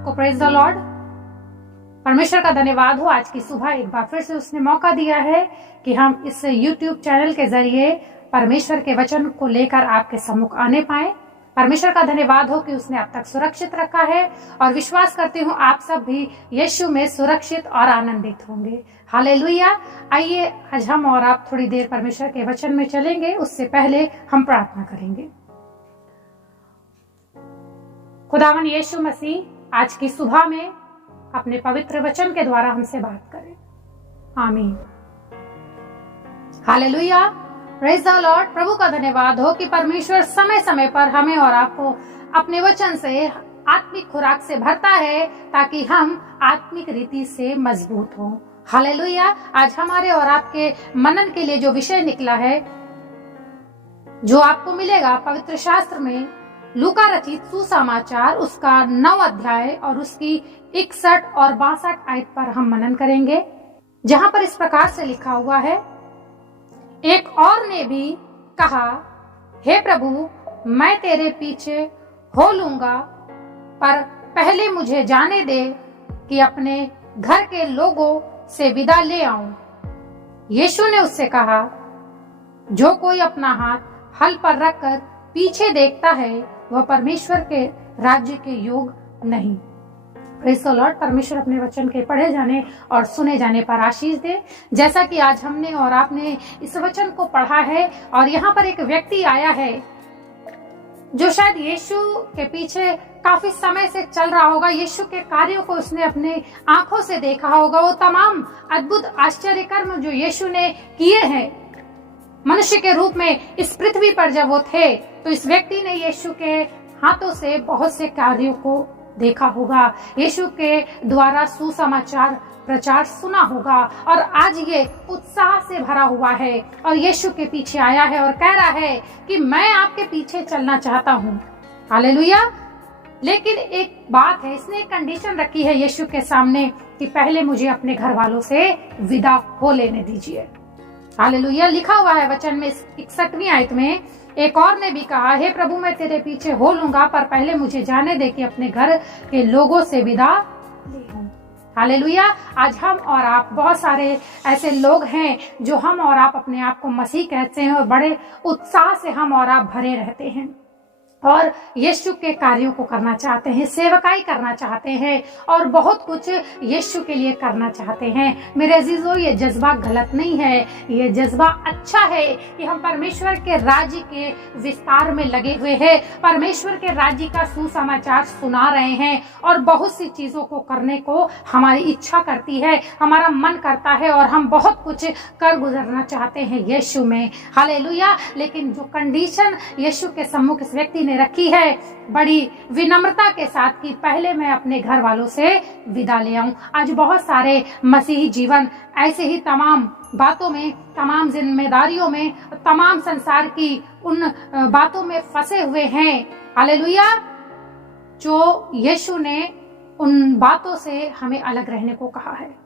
सबको praise the Lord. परमेश्वर का धन्यवाद हो, आज की सुबह एक बार फिर से उसने मौका दिया है कि हम इस YouTube चैनल के जरिए परमेश्वर के वचन को लेकर आपके सम्मुख आने पाए। परमेश्वर का धन्यवाद हो कि उसने अब तक सुरक्षित रखा है और विश्वास करती हूँ आप सब भी यीशु में सुरक्षित और आनंदित होंगे। हालेलुया। आइए आज हम और आप थोड़ी देर परमेश्वर के वचन में चलेंगे, उससे पहले हम प्रार्थना करेंगे। खुदावन यीशु मसीह आज की सुबह में अपने पवित्र वचन के द्वारा हमसे बात करें। आमीन। हालेलुया। Praise the Lord. प्रभु का धन्यवाद हो कि परमेश्वर समय समय पर हमें और आपको अपने वचन से आत्मिक खुराक से भरता है ताकि हम आत्मिक रीति से मजबूत हों। हालेलुया। आज हमारे और आपके मनन के लिए जो विषय निकला है, जो आपको मिलेगा पवित्र शास्त्र में लूका रचित सुसमाचार उसका 9 अध्याय और उसकी 61 और 62 आयत पर हम मनन करेंगे, जहां पर इस प्रकार से लिखा हुआ है। एक और ने भी कहा, हे प्रभु, मैं तेरे पीछे हो लूंगा, पर पहले मुझे जाने दे कि अपने घर के लोगों से विदा ले आऊं। यीशु ने उससे कहा, जो कोई अपना हाथ हल पर रखकर पीछे देखता है वह परमेश्वर के राज्य के योग नहीं। Praise the Lord. परमेश्वर अपने वचन के पढ़े जाने और सुने जाने पर आशीष दे। जैसा कि आज हमने और आपने इस वचन को पढ़ा है और यहाँ पर एक व्यक्ति आया है जो शायद यीशु के पीछे काफी समय से चल रहा होगा। यीशु के कार्यों को उसने अपने आंखों से देखा होगा। वो तमाम अद्भुत आश्चर्य कर्म जो यीशु ने किए हैं मनुष्य के रूप में इस पृथ्वी पर जब वो थे, तो इस व्यक्ति ने यीशु के हाथों से बहुत से कार्यों को देखा होगा, यीशु के द्वारा सुसमाचार प्रचार सुना होगा और आज ये उत्साह से भरा हुआ है और यीशु के पीछे आया है और कह रहा है कि मैं आपके पीछे चलना चाहता हूँ। हालेलुया। लेकिन एक बात है, इसने एक कंडीशन रखी है यीशु के सामने कि पहले मुझे अपने घर वालों से विदा हो लेने दीजिए। हालेलुया। लिखा हुआ है वचन में 61वीं आयत में, एक और ने भी कहा, हे प्रभु, मैं तेरे पीछे हो लूंगा, पर पहले मुझे जाने दे कि अपने घर के लोगों से विदा ले आऊं। हालेलुया। आज हम और आप बहुत सारे ऐसे लोग हैं जो हम और आप अपने आप को मसीह कहते हैं और बड़े उत्साह से हम और आप भरे रहते हैं और यीशु के कार्यों को करना चाहते हैं, सेवकाई करना चाहते हैं और बहुत कुछ यीशु के लिए करना चाहते हैं। मेरे अजीजों, ये जज्बा गलत नहीं है, ये जज्बा अच्छा है कि हम परमेश्वर के राज्य के विस्तार में लगे हुए हैं, परमेश्वर के राज्य का सुसमाचार सुना रहे हैं और बहुत सी चीजों को करने को हमारी इच्छा करती है, हमारा मन करता है और हम बहुत कुछ कर गुजरना चाहते हैं यीशु में। हालेलुया। लेकिन जो कंडीशन यीशु के सम्मुख इस व्यक्ति ने रखी है बड़ी विनम्रता के साथ कि पहले मैं अपने घर वालों से विदा ले आऊं। आज बहुत सारे मसीही जीवन ऐसे ही तमाम बातों में, तमाम जिम्मेदारियों में, तमाम संसार की उन बातों में फंसे हुए हैं। हालेलुया। जो यीशु ने उन बातों से हमें अलग रहने को कहा है।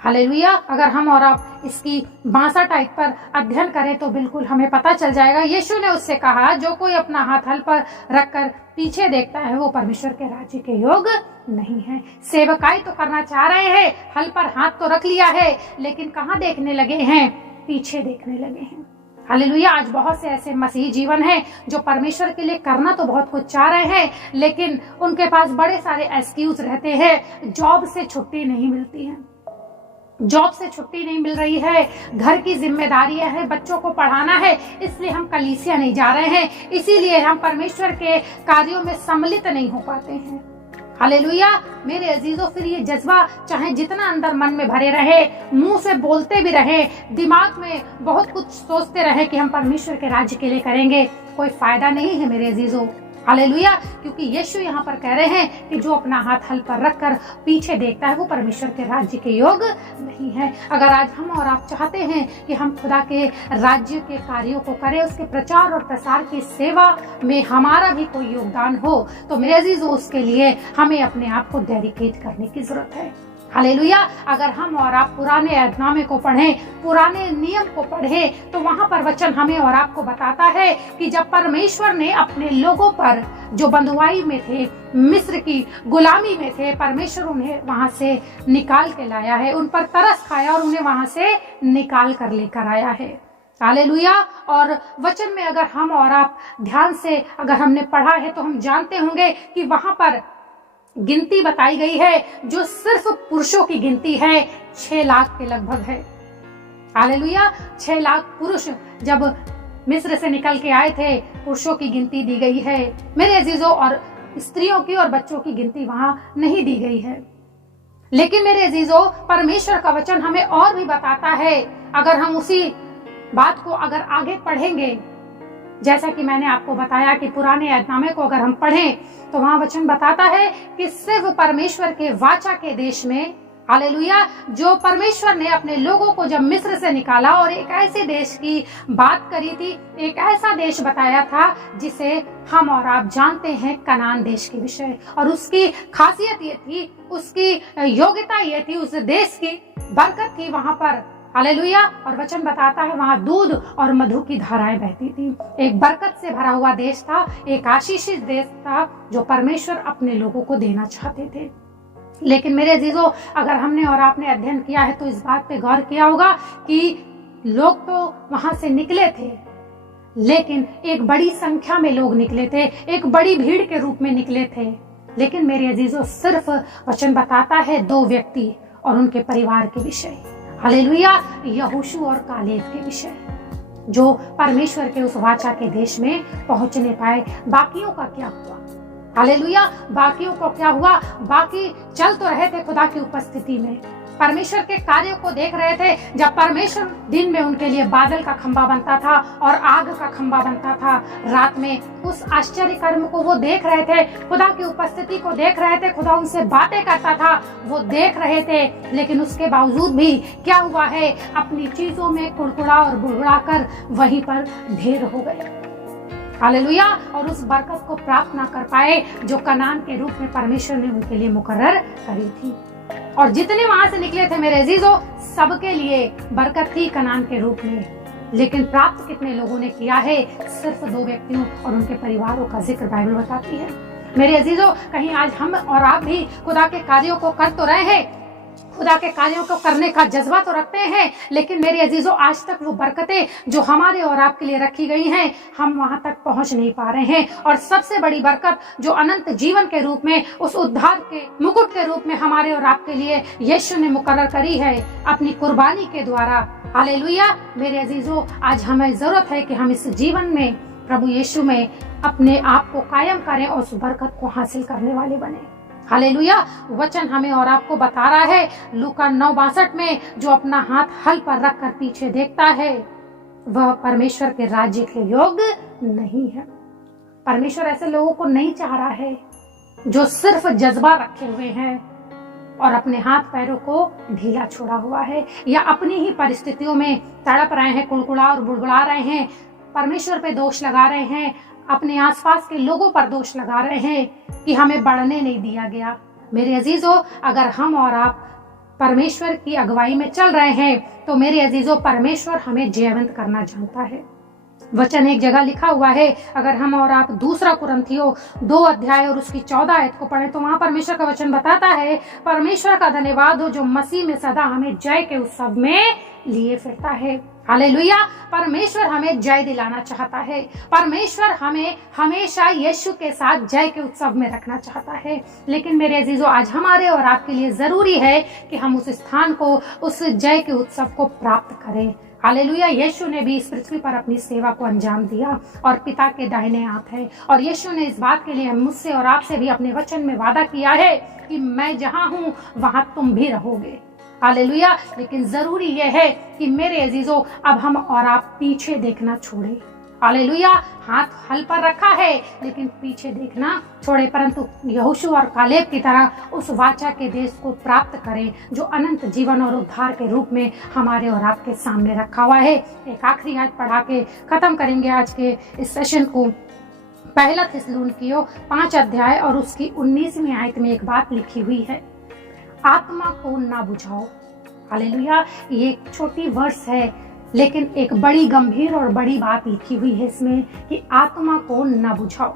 हालेलुया। अगर हम और आप इसकी 62 आयत पर अध्ययन करें तो बिल्कुल हमें पता चल जाएगा। यीशु ने उससे कहा, जो कोई अपना हाथ हल पर रखकर पीछे देखता है वो परमेश्वर के राज्य के योग नहीं है। सेवकाई तो करना चाह रहे हैं, हल पर हाथ तो रख लिया है, लेकिन कहाँ देखने लगे हैं? पीछे देखने लगे हैं। हालेलुया। आज बहुत से ऐसे मसीही जीवन हैं जो परमेश्वर के लिए करना तो बहुत कुछ चाह रहे हैं, लेकिन उनके पास बड़े सारे एक्सक्यूज रहते हैं। जॉब से छुट्टी नहीं मिलती है, जॉब से छुट्टी नहीं मिल रही है, घर की जिम्मेदारियां हैं, बच्चों को पढ़ाना है, इसलिए हम कलीसिया नहीं जा रहे हैं, इसीलिए हम परमेश्वर के कार्यों में सम्मिलित नहीं हो पाते हैं। हालेलुया। मेरे अजीजों, फिर ये जज्बा चाहे जितना अंदर मन में भरे रहे, मुंह से बोलते भी रहे, दिमाग में बहुत कुछ सोचते रहे कि हम परमेश्वर के राज्य के लिए करेंगे, कोई फायदा नहीं है मेरे अजीजों। हालेलुया। क्योंकि यीशु यहाँ पर कह रहे हैं कि जो अपना हाथ हल पर रखकर पीछे देखता है वो परमेश्वर के राज्य के योग नहीं है। अगर आज हम और आप चाहते हैं कि हम खुदा के राज्य के कार्यों को करें, उसके प्रचार और प्रसार की सेवा में हमारा भी कोई योगदान हो, तो मेरे अजीजों, उसके लिए हमें अपने आप को डेडिकेट करने की जरूरत है। हालेलुया। अगर हम और आप पुराने ऐतनामे को पढ़ें, पुराने नियम को पढ़ें, तो वहां पर वचन हमें और आपको बताता है कि जब परमेश्वर ने अपने लोगों पर जो बंधुआई में थे, मिस्र की गुलामी में थे, परमेश्वर उन्हें वहां से निकाल के लाया है, उन पर तरस खाया और उन्हें वहां से निकाल कर लेकर आया है। हालेलुया। और वचन में अगर हम और आप ध्यान से अगर हमने पढ़ा है तो हम जानते होंगे कि वहां पर गिनती बताई गई है जो सिर्फ पुरुषों की गिनती है, 6 लाख के लगभग है। हालेलुया। 6 लाख पुरुष जब मिस्र से निकल के आए थे, पुरुषों की गिनती दी गई है मेरे अजीजों, और स्त्रियों की और बच्चों की गिनती वहां नहीं दी गई है। लेकिन मेरे अजीजों, परमेश्वर का वचन हमें और भी बताता है, अगर हम उसी बात को अगर आगे पढ़ेंगे, जैसा कि मैंने आपको बताया कि पुराने ऐतनामे को अगर हम पढ़ें तो वहां वचन बताता है कि सिर्फ परमेश्वर के वाचा के देश में, हालेलुया, जो परमेश्वर ने अपने लोगों को जब मिस्र से निकाला और एक ऐसे देश की बात करी थी, एक ऐसा देश बताया था जिसे हम और आप जानते हैं, कनान देश के विषय। और उसकी खासियत ये थी, उसकी योग्यता ये थी, उस देश की बरकत थी वहां पर, हालेलुया। और वचन बताता है वहां दूध और मधु की धाराएं बहती थी। एक बरकत से भरा हुआ देश था, एक आशीषित देश था जो परमेश्वर अपने लोगों को देना चाहते थे। लेकिन मेरे अजीजों, अगर हमने और आपने अध्ययन किया है तो इस बात पे गौर किया होगा कि लोग तो वहां से निकले थे, लेकिन एक बड़ी संख्या में लोग निकले थे, एक बड़ी भीड़ के रूप में निकले थे। लेकिन मेरे अजीजों, सिर्फ वचन बताता है 2 व्यक्ति और उनके परिवार के विषय, हालेलुया, यहोशू और कालेब के विषय, जो परमेश्वर के उस वाचा के देश में पहुंचने पाए। बाकियों का क्या हुआ? हालेलुया। बाकियों को क्या हुआ? बाकी चल तो रहे थे खुदा की उपस्थिति में, परमेश्वर के कार्यों को देख रहे थे। जब परमेश्वर दिन में उनके लिए बादल का खंबा बनता था और आग का खंबा बनता था, रात में उस आश्चर्य कर्म को वो देख रहे थे, खुदा की उपस्थिति को देख रहे थे, खुदा उनसे बातें करता था, वो देख रहे थे। लेकिन उसके बावजूद भी क्या हुआ है, अपनी चीजों में कुड़कुड़ा और बुड़बुड़ा कर वहीं पर ढेर हो गए, हालेलुया। और उस बरकत को प्राप्त ना कर पाए जो कनान के रूप में परमेश्वर ने उनके लिए मुकर्रर करी थी। और जितने वहां से निकले थे मेरे अजीजों, सबके लिए बरकत थी कनान के रूप में। लेकिन प्राप्त कितने लोगों ने किया है? सिर्फ 2 व्यक्तियों और उनके परिवारों का जिक्र बाइबल बताती है। मेरे अजीजों, कहीं आज हम और आप भी खुदा के कार्यों को कर तो रहे हैं, खुदा के कार्यों को करने का जज्बा तो रखते हैं, लेकिन मेरे अजीजों, आज तक वो बरकतें जो हमारे और आपके लिए रखी गई हैं, हम वहां तक पहुंच नहीं पा रहे हैं। और सबसे बड़ी बरकत जो अनंत जीवन के रूप में, उस उद्धार के मुकुट के रूप में हमारे और आपके लिए यीशु ने मुकर्रर करी है अपनी कुर्बानी के द्वारा, हालेलुया। मेरे अजीजों, आज हमें जरूरत है कि हम इस जीवन में प्रभु यीशु में अपने आप को कायम करें और उस बरकत को हासिल करने वाले बने, हालेलुया। वचन हमें और आपको बता रहा है लूका 9:62 में, जो अपना हाथ हल पर रखकर पीछे देखता है वह परमेश्वर के राज्य के योग्य नहीं है। परमेश्वर ऐसे लोगों को नहीं चाह रहा है जो सिर्फ जज्बा रखे हुए हैं और अपने हाथ पैरों को ढीला छोड़ा हुआ है, या अपनी ही परिस्थितियों में तड़प रहे हैं, कुड़कुड़ा और बुड़बुड़ा रहे हैं, परमेश्वर पे दोष लगा रहे हैं, अपने आसपास के लोगों पर दोष लगा रहे हैं कि हमें बढ़ने नहीं दिया गया। मेरे अजीजों, अगर हम और आप परमेश्वर की अगुवाई में चल रहे हैं तो मेरे अजीजों, परमेश्वर हमें जयवंत करना जानता है। वचन एक जगह लिखा हुआ है, अगर हम और आप 2 कुरिन्थियों 2 अध्याय और उसकी 14 आयत को पढ़ें तो वहां परमेश्वर का वचन बताता है, परमेश्वर का धन्यवाद हो जो मसीह में सदा हमें जय के उत्सव में लिए फिरता है, हालेलुया। परमेश्वर हमें जय दिलाना चाहता है, परमेश्वर हमें हमेशा यीशु के साथ जय के उत्सव में रखना चाहता है। लेकिन मेरे अजीजों, आज हमारे और आपके लिए जरूरी है कि हम उस स्थान को, उस जय के उत्सव को प्राप्त करें, हालेलुया। यीशु ने भी इस पृथ्वी पर अपनी सेवा को अंजाम दिया और पिता के दाहिने हाथ है, और यीशु ने इस बात के लिए मुझसे और आपसे भी अपने वचन में वादा किया है कि मैं जहां हूं वहां तुम भी रहोगे, हालेलुया। लेकिन जरूरी यह है कि मेरे अजीजों, अब हम और आप पीछे देखना छोड़े, हालेलुया। हाथ हल पर रखा है लेकिन पीछे देखना छोड़े, परंतु यहोशू और कालेब की तरह उस वाचा के देश को प्राप्त करें जो अनंत जीवन और उद्धार के रूप में हमारे और आपके सामने रखा हुआ है। एक आखिरी आयत पढ़ा के खत्म करेंगे आज के इस सेशन को। 1 थिस्सलुनीकियों 5 अध्याय और उसकी 19वीं आयत में एक बात लिखी हुई है, आत्मा को ना बुझाओ। हालेलुया। ये एक छोटी वर्स है लेकिन एक बड़ी गंभीर और बड़ी बात लिखी हुई है इसमें कि आत्मा को ना बुझाओ।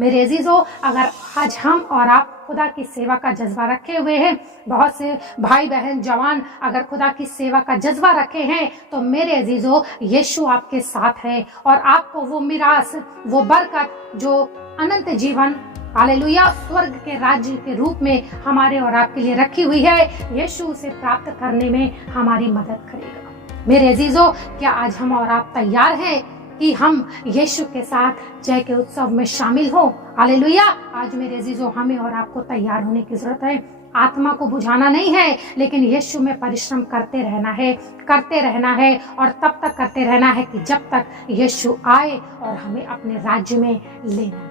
मेरे अजीजों, अगर आज हम और आप खुदा की सेवा का जज्बा रखे हुए हैं, बहुत से भाई बहन जवान अगर खुदा की सेवा का जज्बा रखे हैं, तो मेरे अजीजों यीशु आपके साथ है और आपको वो मिरास, वो बरकत जो अनंत जीवन, हालेलुया, स्वर्ग के राज्य के रूप में हमारे और आपके लिए रखी हुई है, यीशु उसे प्राप्त करने में हमारी मदद करेगा। मेरे अजीजों, क्या आज हम और आप तैयार हैं कि हम यीशु के साथ जय के उत्सव में शामिल हो? हालेलुया। आज मेरे अजीजों, हमें और आपको तैयार होने की जरूरत है। आत्मा को बुझाना नहीं है, लेकिन यीशु में परिश्रम करते रहना है और तब तक करते रहना है कि जब तक यीशु आए और हमें अपने राज्य में लेना।